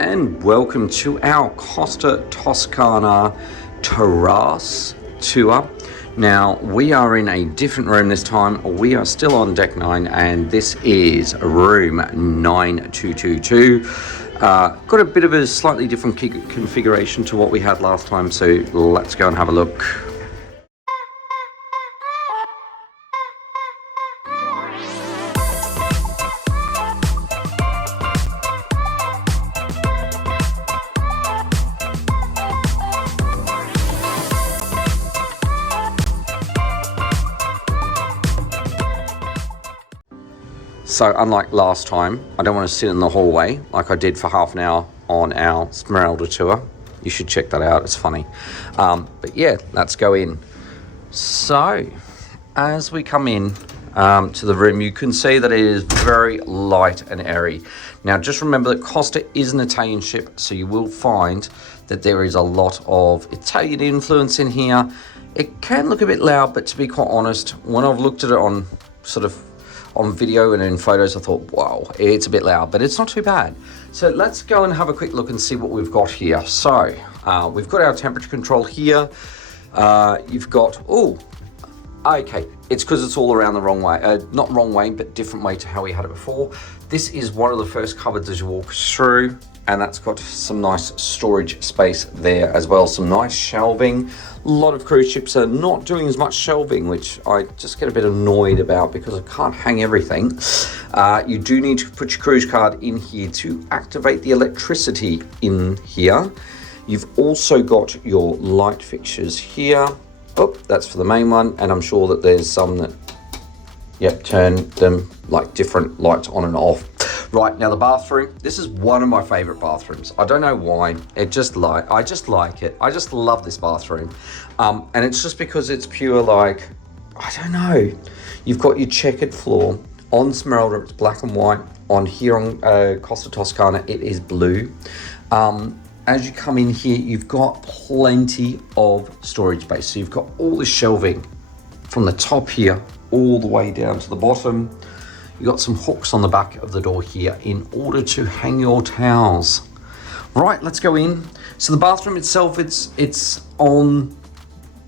and welcome to our Costa Toscana Terrace tour. Now we are in a different room this time. We are still on deck 9 and this is room 9222. Got a bit of a slightly different configuration to what we had last time, so let's go and have a look. So unlike last time, I don't want to sit in the hallway like I did for half an hour on our Smeralda tour. You should check that out, it's funny. But yeah, let's go in. So as we come in to the room, you can see that it is very light and airy. Now just remember that Costa is an Italian ship, so you will find that there is a lot of Italian influence in here. It can look a bit loud, but to be quite honest, when I've looked at it on video and in photos, I thought, wow, it's a bit loud, but it's not too bad. So let's go and have a quick look and see what we've got here. So we've got our temperature control here. You've got, okay, it's because it's all around the wrong way. Not wrong way, but different way to how we had it before. This is one of the first cupboards as you walk through, and that's got some nice storage space there as well. Some nice shelving. A lot of cruise ships are not doing as much shelving, which I just get a bit annoyed about because I can't hang everything. You do need to put your cruise card in here to activate the electricity in here. You've also got your light fixtures here. Oh, that's for the main one, and I'm sure that there's some that, turn them like different lights on and off. Right, now the bathroom. This is one of my favorite bathrooms. I don't know why. I just like it. I just love this bathroom. And it's just because it's pure, like, I don't know. You've got your checkered floor. On Smeralda, it's black and white. On here on Costa Toscana, it is blue. As you come in here, you've got plenty of storage space. So you've got all the shelving from the top here all the way down to the bottom. You've got some hooks on the back of the door here in order to hang your towels. Right, let's go in. So the bathroom itself, it's on,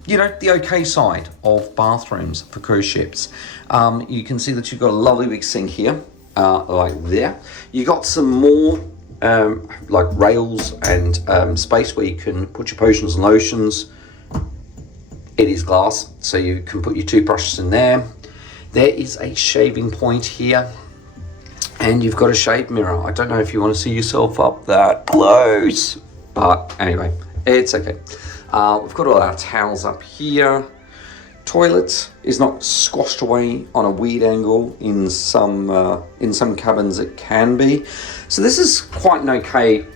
the okay side of bathrooms for cruise ships. You can see that you've got a lovely big sink here, like there. You got some more like rails and space where you can put your potions and lotions. It is glass, so you can put your toothbrushes in there. There is a shaving point here, and you've got a shave mirror. I don't know if you want to see yourself up that close, but anyway, it's okay. We've got all our towels up here. Toilet is not squashed away on a weird angle. In some cabins it can be. So this is quite an okay.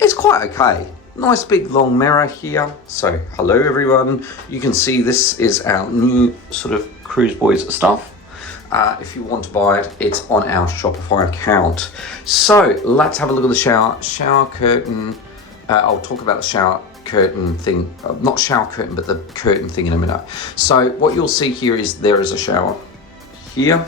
It's quite okay. Nice big long mirror here. So hello everyone. You can see this is our new sort of Cruise Buoys stuff. If you want to buy it, it's on our Shopify account. So let's have a look at the shower curtain. I'll talk about the shower curtain thing, not shower curtain, but the curtain thing in a minute. So what you'll see here is there is a shower here.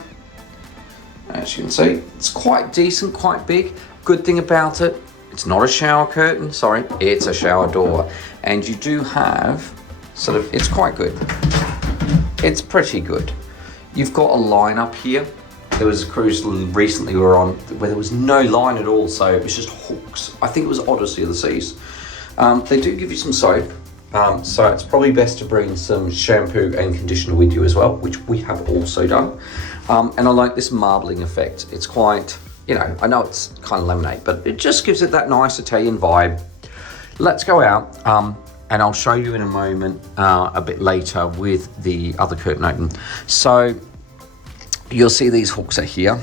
As you can see, it's quite decent, quite big. Good thing about it, it's not a shower curtain, sorry, it's a shower door. And you do have it's quite good. It's pretty good. You've got a line up here. There was a cruise recently we were on where there was no line at all, so it was just hooks. I think it was Odyssey of the Seas. They do give you some soap, so it's probably best to bring some shampoo and conditioner with you as well, which we have also done. And I like this marbling effect. It's quite, I know it's kind of lemonade, but it just gives it that nice Italian vibe. Let's go out. And I'll show you in a moment, a bit later, with the other curtain open. So you'll see these hooks are here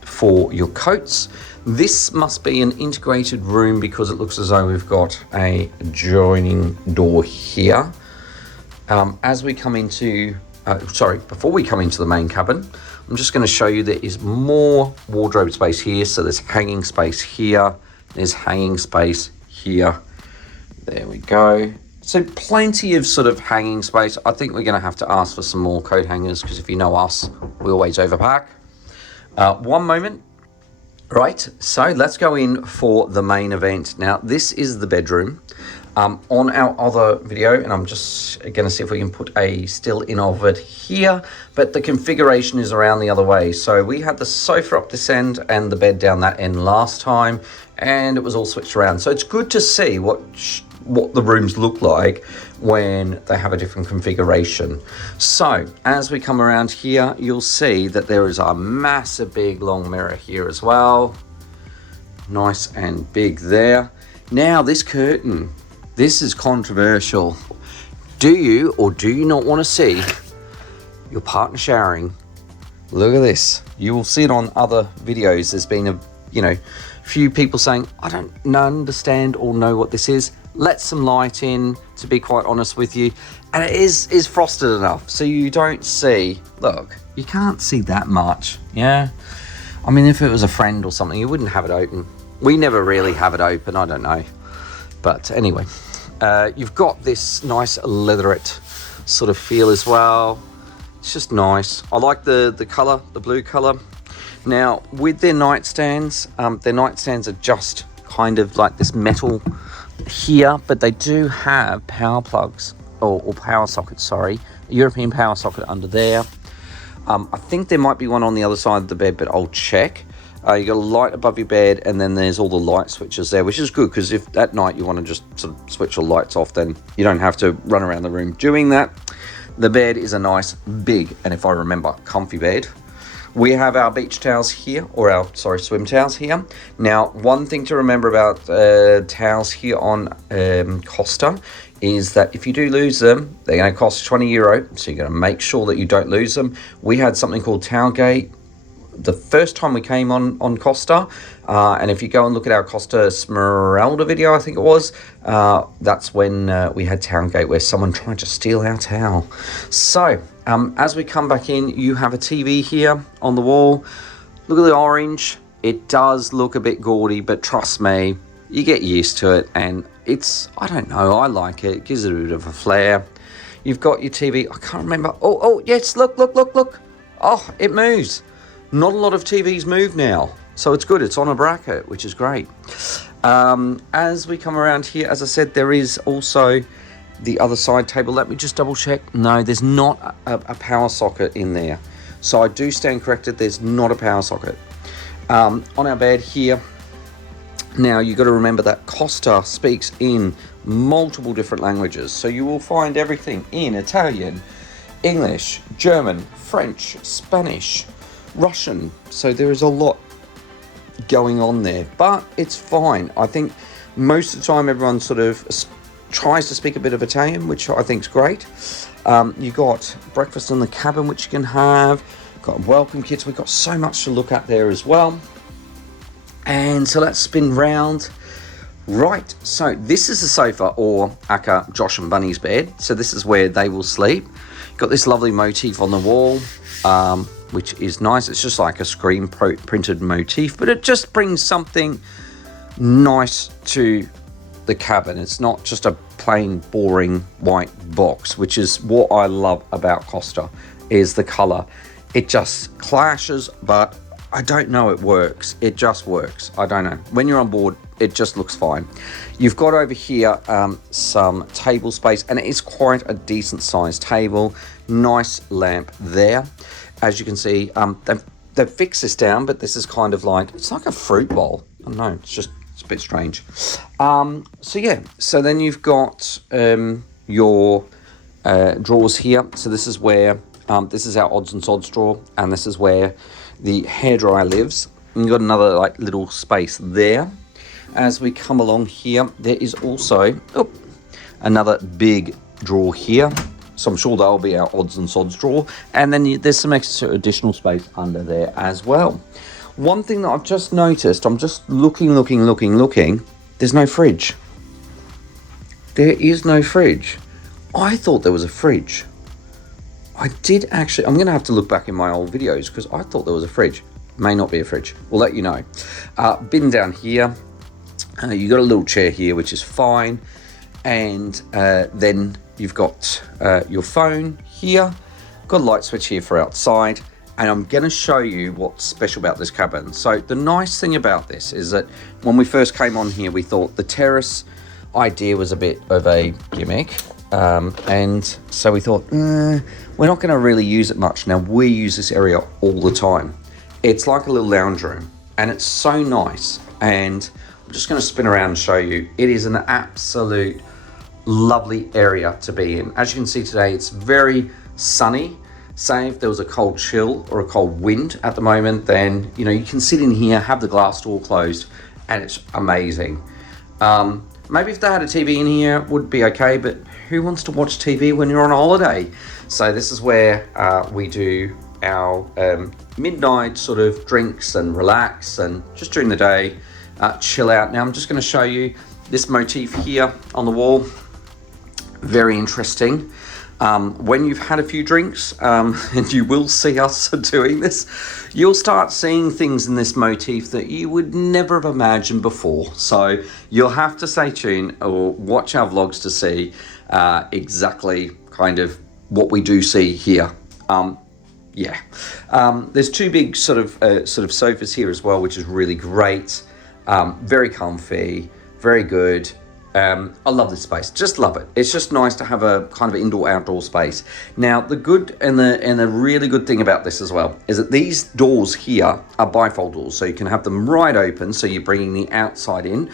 for your coats. This must be an integrated room because it looks as though we've got a adjoining door here. As we come into, before we come into the main cabin, I'm just going to show you there is more wardrobe space here. So there's hanging space here, there's hanging space here. There we go. So plenty of sort of hanging space. I think we're going to have to ask for some more coat hangers because if you know us, we always overpack. One moment. Right, so let's go in for the main event. Now, this is the bedroom. On our other video, and I'm just going to see if we can put a still in of it here, but the configuration is around the other way. So we had the sofa up this end and the bed down that end last time, and it was all switched around. So it's good to see what the rooms look like when they have a different configuration. So as we come around here, you'll see that there is a massive big long mirror here as well. Nice and big there. Now this curtain, this is controversial. Do you or do you not want to see your partner showering? Look at this. You will see it on other videos. There's been a few people saying, I don't understand or know what this is. Let some light in, to be quite honest with you. And it is frosted enough so you don't see, look, you can't see that much. Yeah. I mean, if it was a friend or something, you wouldn't have it open. We never really have it open, I don't know. But anyway, you've got this nice leatherette sort of feel as well. It's just nice. I like the colour, the blue colour. Now, with their nightstands are just kind of like this metal here, but they do have power plugs, or power sockets, sorry. A European power socket under there. I think there might be one on the other side of the bed, but I'll check. You got a light above your bed, and then there's all the light switches there, which is good because if at night you want to just sort of switch the lights off, then you don't have to run around the room doing that. The bed is a nice big, and if I remember, comfy bed. We have our beach towels here, or swim towels here. Now, one thing to remember about towels here on Costa is that if you do lose them, they're going to cost €20, so you're going to make sure that you don't lose them. We had something called Tailgate the first time we came on Costa, and if you go and look at our Costa Smeralda video, I think it was, that's when we had Tailgate where someone tried to steal our towel. So as we come back in, you have a TV here on the wall. Look at the orange. It does look a bit gaudy, but trust me, you get used to it, and it's, I don't know, I like it. It gives it a bit of a flair. You've got your TV. I can't remember. Oh yes, look. Oh, it moves. Not a lot of TVs move now, so it's good. It's on a bracket, which is great. As we come around here, as I said, there is also the other side table. Let me just double check. No, there's not a power socket in there. So I do stand corrected. There's not a power socket. On our bed here, now you've got to remember that Costa speaks in multiple different languages. So you will find everything in Italian, English, German, French, Spanish, Russian. So there is a lot going on there, but it's fine. I think most of the time everyone sort of tries to speak a bit of Italian, which I think is great. You got breakfast in the cabin, which you can have. Got welcome kits. We've got so much to look at there as well. And so let's spin round. Right, so this is the sofa, or aka Josh and Bunny's bed. So this is where they will sleep. Got this lovely motif on the wall, which is nice. It's just like a screen printed motif, but it just brings something nice to the cabin. It's not just a plain boring white box, which is what I love about Costa, is the color. It just clashes, but I don't know, it works. It just works. I don't know. When you're on board, it just looks fine. You've got over here some table space, and it is quite a decent sized table. Nice lamp there. As you can see, they've fixed this down, but this is kind of like, it's like a fruit bowl. I don't know, it's a bit strange. So yeah, so then you've got your drawers here. So this is where, this is our odds and sods drawer, and this is where the hairdryer lives. And you've got another like little space there. As we come along here, there is also another big drawer here. So I'm sure that'll be our odds and sods drawer. And then there's some extra additional space under there as well. One thing that I've just noticed, I'm just looking. There's no fridge. There is no fridge. I thought there was a fridge. I did actually. I'm going to have to look back in my old videos because I thought there was a fridge. May not be a fridge. We'll let you know. Bin down here. You've got a little chair here, which is fine. And then you've got your phone here. Got a light switch here for outside. and I'm going to show you what's special about this cabin. So the nice thing about this is that when we first came on here, we thought the terrace idea was a bit of a gimmick. And so we thought, we're not going to really use it much. Now, we use this area all the time. It's like a little lounge room, and it's so nice. And I'm just going to spin around and show you. It is an absolute lovely area to be in. As you can see today, it's very sunny. Say if there was a cold chill or a cold wind at the moment, then you know you can sit in here, have the glass door closed, and it's amazing. Maybe if they had a TV in here, it would be okay, but who wants to watch TV when you're on a holiday? So this is where we do our midnight sort of drinks and relax, and just during the day, chill out. Now I'm just going to show you this motif here on the wall. Very interesting. When you've had a few drinks, and you will see us doing this, you'll start seeing things in this motif that you would never have imagined before. So you'll have to stay tuned or watch our vlogs to see exactly kind of what we do see here. There's two big sort of sofas here as well, which is really great. Very comfy, very good. I love this space, just love it. It's just nice to have a kind of indoor-outdoor space. Now, the good and the really good thing about this as well is that these doors here are bifold doors, so you can have them right open, so you're bringing the outside in,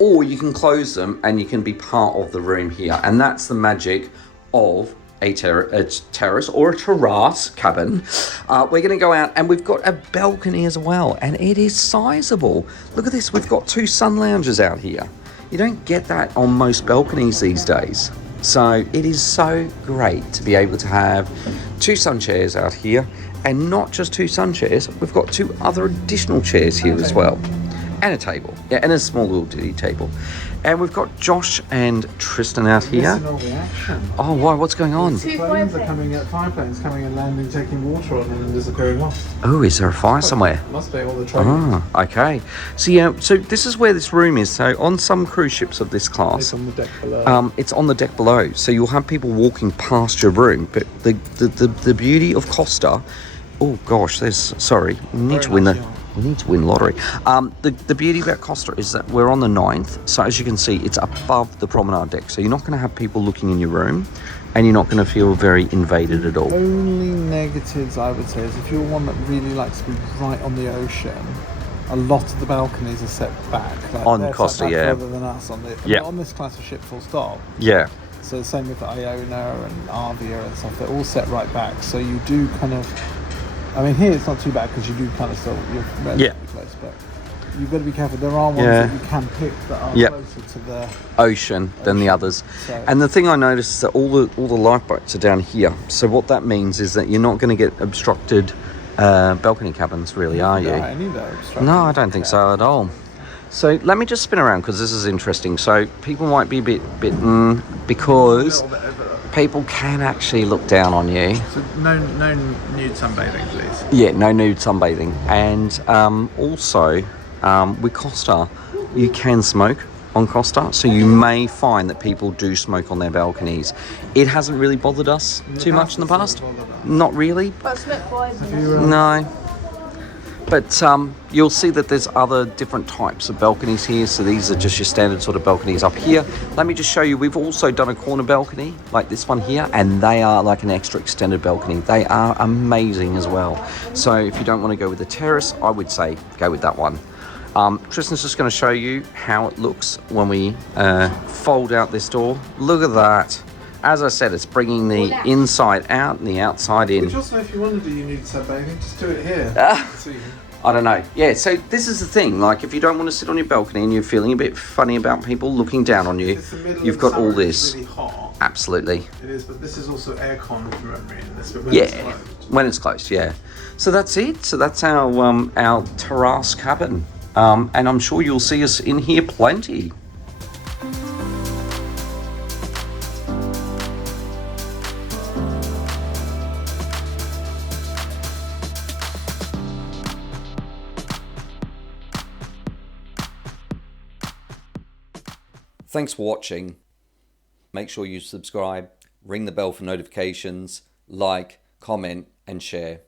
or you can close them and you can be part of the room here. And that's the magic of a terrace or a terrace cabin. We're going to go out, and we've got a balcony as well, and it is sizable. Look at this, we've got 2 sun lounges out here. You don't get that on most balconies these days. So it is so great to be able to have 2 sun chairs out here, and not just 2 sun chairs, we've got 2 other additional chairs here as well. And a table, yeah, and a small little tea table. And we've got Josh and Tristan out here. All the action. Oh, wow, what's going on? Planes are coming at fire planes coming and landing, taking water on them and disappearing off. Oh, is there a fire somewhere? Must be all the training. Oh, okay. So yeah, so this is where this room is. So on some cruise ships of this class, It's on the deck below. it's on the deck below. So you'll have people walking past your room. But the beauty of Costa, oh gosh, sorry, we need to win lottery. The beauty about Costa is that we're on the 9th, so as you can see, it's above the promenade deck, so you're not going to have people looking in your room, and you're not going to feel very invaded at all. Only negatives I would say is if you're one that really likes to be right on the ocean, a lot of the balconies are set back. Like On Costa, set back yeah. Further than us on this class of ship, full stop. Yeah. So the same with the Iona and Arvia and stuff. They're all set right back, so you do kind of. I mean, here it's not too bad because you do kind of still, you're relatively close, but you've got to be careful. There are ones that you can pick that are closer to the ocean than the others. So. And the thing I noticed is that all the lifeboats are down here. So what that means is that you're not going to get obstructed balcony cabins, really, are you? No, I don't think so at all. So let me just spin around because this is interesting. So people might be a bit because people can actually look down on you. So no nude sunbathing, please. Yeah, no nude sunbathing. And also with Costa, you can smoke on Costa, so you may find that people do smoke on their balconies. It hasn't really bothered us too much in the past. Not really. But smoke Buoys. No. But you'll see that there's other different types of balconies here. So these are just your standard sort of balconies up here. Let me just show you, we've also done a corner balcony like this one here, and they are like an extra extended balcony. They are amazing as well. So if you don't want to go with the terrace, I would say go with that one. Tristan's just going to show you how it looks when we fold out this door. Look at that. As I said, it's bringing the inside out and the outside in. Which also, if you want to do your nude sunbathing, just do it here. I don't know. Yeah, so this is the thing. Like, if you don't want to sit on your balcony and you're feeling a bit funny about people looking down on you, you've got all this. It's really hot. Absolutely. It is, but this is also aircon from memory in this. But when it's closed, yeah. So that's it. So that's our terrace cabin. And I'm sure you'll see us in here plenty. Thanks for watching. Make sure you subscribe, ring the bell for notifications, like, comment, and share.